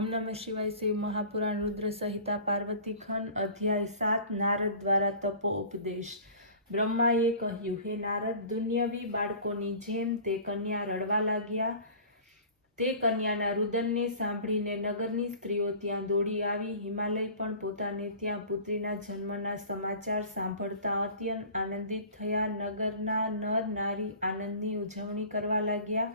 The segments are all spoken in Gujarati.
ओम नमः शिवाय। शिव महापुराण रुद्र संहिता पार्वती खंड अध्याय 7 नारद द्वारा तपो उपदेश। બ્રહ્માએ કહ્યું, હે નારદ, દુન્યવી બાળકોની જેમ તે કન્યા રડવા લાગ્યા। તે કન્યાના રુદનને સાંભળીને નગરની સ્ત્રીઓ ત્યાં દોડી આવી। હિમાલય પણ પોતાને ત્યાં પુત્રીના જન્મના સમાચાર સાંભળતા અત્યંત આનંદિત થયા। નગરના નર નારી આનંદની ઉજવણી કરવા લાગ્યા,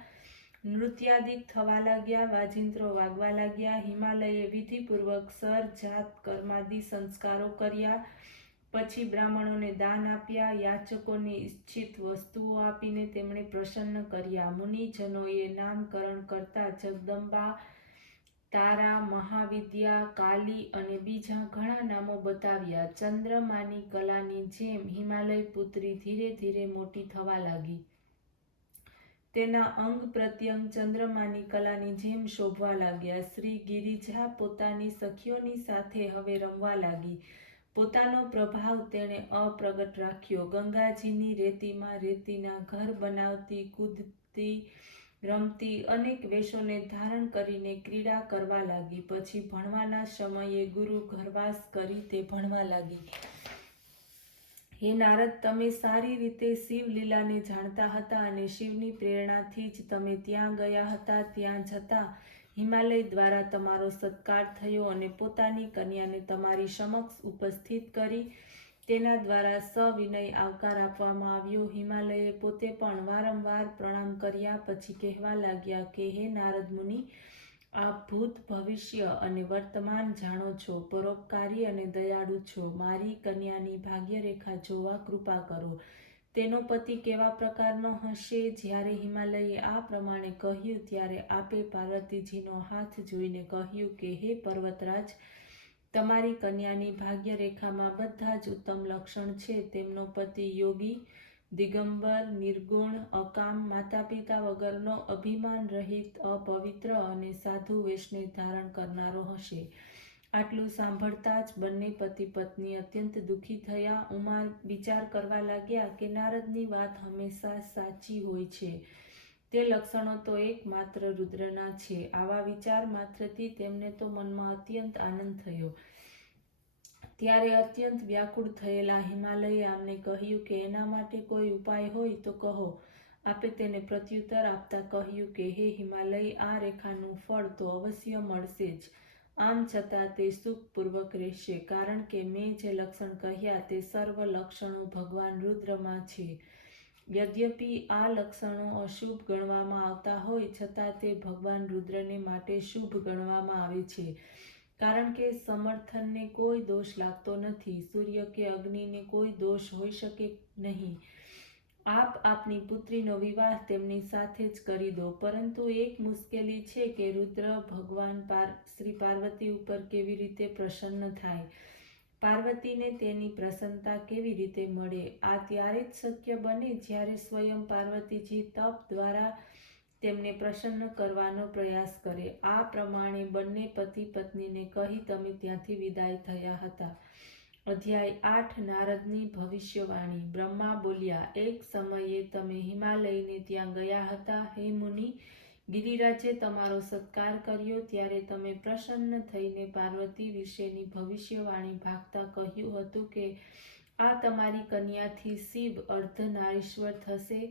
નૃત્યાદિક થવા લાગ્યા, વાજિંત્રો વાગવા લાગ્યા। હિમાલયે વિધિપૂર્વક સર જાત કર્માદિ સંસ્કારો કર્યા, પછી બ્રાહ્મણોને દાન આપ્યા, યાચકોને ઈચ્છિત વસ્તુઓ આપીને તેમણે પ્રસન્ન કર્યા। મુનિજનોએ નામકરણ કરતા જગદંબા, તારા, મહાવિદ્યા, કાલી અને બીજા ઘણા નામો બતાવ્યા। ચંદ્રમાની કલાની જેમ હિમાલય પુત્રી ધીરે ધીરે મોટી થવા લાગી। તેના અંગ પ્રત્યંગ ચંદ્રમાની કલાની જેમ શોભવા લાગ્યા। શ્રી ગિરિજા પોતાની સખીઓની સાથે હવે રમવા લાગી। પોતાનો પ્રભાવ તેણે અપ્રગટ રાખ્યો। ગંગાજીની રેતીમાં રેતીના ઘર બનાવતી, કૂદતી, રમતી, અનેક વેશોને ધારણ કરીને ક્રીડા કરવા લાગી। પછી ભણવાના સમયે ગુરુ ઘરવાસ કરી તે ભણવા લાગી। હે નારદ, તમે સારી રીતે શિવ લીલાને જાણતા હતા અને શિવની પ્રેરણાથી જ તમે ત્યાં ગયા હતા। ત્યાં જતા હિમાલય દ્વારા તમારો સત્કાર થયો અને પોતાની કન્યાને તમારી સમક્ષ ઉપસ્થિત કરી તેના દ્વારા સવિનય આવકાર આપવામાં આવ્યો। હિમાલયે પોતે પણ વારંવાર પ્રણામ કર્યા, પછી કહેવા લાગ્યા કે હે નારદ મુનિ, આપ ભૂત, ભવિષ્ય અને વર્તમાન જાણો છો, પરોપકારી અને દયાળુ છો। મારી કન્યાની ભાગ્યરેખા જોવા કૃપા કરો। તેનો પતિ કેવા પ્રકારનો હશે? જ્યારે હિમાલયે આ પ્રમાણે કહ્યું ત્યારે આપે પાર્વતીજીનો હાથ જોઈને કહ્યું કે હે પર્વતરાજ, તમારી કન્યાની ભાગ્યરેખામાં બધા જ ઉત્તમ લક્ષણ છે। તેમનો પતિ યોગી, દિગંબર, નિર્ગુણ, અકામ, માતા પિતા વગરનો, અભિમાન રહિત, અપવિત્ર અને સાધુ વેશને ધારણ કરનારો હશે। આટલું સાંભળતા જ બંને પતિ પત્ની અત્યંત દુઃખી થયા। ઉમા વિચાર કરવા લાગ્યા કે નારદની વાત હંમેશા સાચી હોય છે, તે લક્ષણો તો એકમાત્ર રુદ્રના છે। આવા વિચાર માત્રથી તેમને તો મનમાં અત્યંત આનંદ થયો। ત્યારે અત્યંત વ્યાકુળ થયેલા હિમાલયે આમને કહ્યું કે એના માટે કોઈ ઉપાય હોય તો કહો। આપે તેને પ્રત્યુત્તર આપતા કહ્યું કે હે હિમાલય, આ રેખાનું ફળ તો અવશ્ય મળશે જ, આમ છતાં તે સુખપૂર્વક રહેશે, કારણ કે મેં જે લક્ષણ કહ્યા તે સર્વ લક્ષણો ભગવાન રુદ્રમાં છે। યદ્યપિ આ લક્ષણો અશુભ ગણવામાં આવતા હોય છતાં તે ભગવાન રુદ્રને માટે શુભ ગણવામાં આવે છે, કારણ કે સમર્થનને કોઈ દોષ લાગતો નથી, સૂર્ય કે અગ્નિને કોઈ દોષ હોઈ શકે નહીં। આપ આપની પુત્રીનો વિવાહ તેમની સાથે જ કરી દો, પરંતુ એક મુશ્કેલી છે કે રુદ્ર ભગવાન શ્રી પાર્વતી ઉપર કેવી રીતે પ્રસન્ન થાય, પાર્વતીને તેની પ્રસન્નતા કેવી રીતે મળે? આ ત્યારે જ શક્ય બને જ્યારે સ્વયં પાર્વતીજી તપ દ્વારા તેમને પ્રસન્ન કરવાનો પ્રયાસ કરે। આ પ્રમાણે બંને પતિ પત્નીને કહી તમે ત્યાંથી વિદાય થયા હતા। અધ્યાય 8 નારદની ભવિષ્યવાણી। બ્રહ્મા બોલ્યા, એક સમયે તમે હિમાલયને ત્યાં ગયા હતા। હે મુનિ, ગિરિરાજે તમારો સત્કાર કર્યો ત્યારે તમે પ્રસન્ન થઈને પાર્વતી વિશેની ભવિષ્યવાણી ભાગતા કહ્યું હતું કે આ તમારી કન્યાથી શિવ અર્ધનારીશ્વર થશે।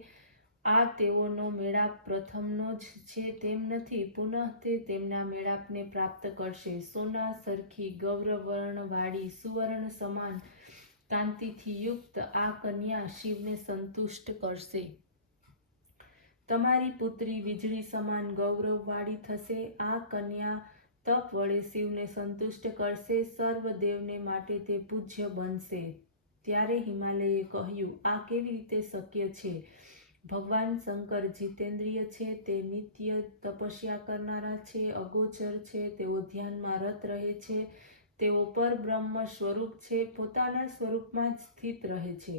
આ તેઓનો મેળાપ પ્રથમનો જ છે તેમ નથી, પુનઃ તે તેમના મેળાપને પ્રાપ્ત કરશે। સોના સરખી ગૌરવર્ણ વાળી, સુવર્ણ સમાન કાંતિથી યુક્ત આ કન્યા શિવને સંતુષ્ટ કરશે। તમારી પુત્રી વીજળી સમાન ગૌરવવાળી થશે। આ કન્યા તપ વડે શિવને સંતુષ્ટ કરશે, સર્વ દેવને માટે તે પૂજ્ય બનશે। ત્યારે હિમાલયે કહ્યું, આ કેવી રીતે શક્ય છે? ભગવાન શંકર જીતેન્દ્રિય છે, તે નિત્ય તપસ્યા કરનારા છે, અગોચર છે, તેઓ ધ્યાનમાં રત રહે છે, તેઓ પરબ્રહ્મ સ્વરૂપ છે, પોતાના સ્વરૂપમાં જ સ્થિત રહે છે,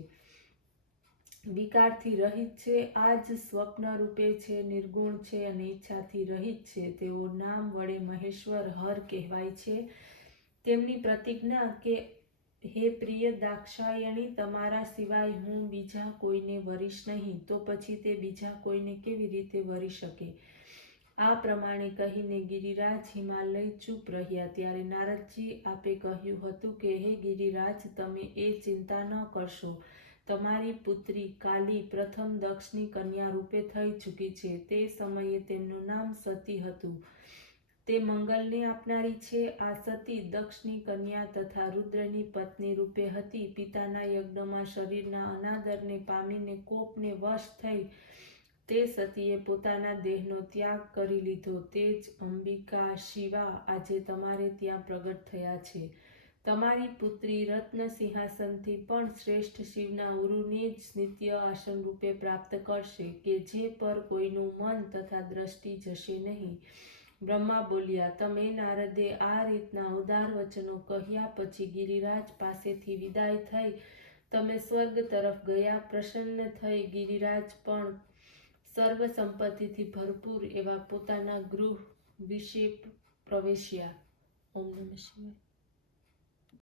વિકારથી રહિત છે, આ જ સ્વપ્ન રૂપે છે, નિર્ગુણ છે અને ઈચ્છાથી રહિત છે। તેઓ નામ વડે મહેશ્વર હર કહેવાય છે। તેમની પ્રતિજ્ઞા કે હે પ્રિય દાક્ષાયણી, તમારા સિવાય હું બીજા કોઈને વરીશ નહીં, તો પછી તે બીજા કોઈને કેવી રીતે વરી શકે? આ પ્રમાણે કહીને ગિરિરાજ હિમાલય ચૂપ રહ્યા. ત્યારે નારદજી આપે કહ્યું હતું કે હે ગિરિરાજ, તમે એ ચિંતા ન કરશો. તમારી પુત્રી કાલી પ્રથમ દક્ષની કન્યા રૂપે થઈ ચૂકી છે. તે સમયે તેમનું નામ સતી હતું. તે મંગલને આપનારી છે. આ સતી દક્ષની કન્યા તથા રુદ્રની પત્ની રૂપે હતી. પિતાના યજ્ઞમાં શરીરના અનાદરને પામીને કોપને વશ થઈ તે સતીએ પોતાના દેહનો ત્યાગ કરી લીધો. તે જ અંબિકા શિવા આજે તમારે ત્યાં પ્રગટ થયા છે. તમારી પુત્રી રત્ન સિંહાસનથી પણ શ્રેષ્ઠ શિવના ઉરુને જ નિત્ય આસન રૂપે પ્રાપ્ત કરશે કે જે પર કોઈનું મન તથા દ્રષ્ટિ જશે નહીં. બ્રહ્મા બોલ્યા, તમે નારદે આ રીતના ઉદાર વચનો કહ્યા પછી ગિરિરાજ પાસેથી વિદાય થઈ તમે સ્વર્ગ તરફ ગયા. પ્રસન્ન થઈ ગિરિરાજ પણ સર્વ સંપત્તિથી ભરપૂર એવા પોતાના ગૃહ વિશે પ્રવેશ્યા. ઓમ નમઃ શિવાય.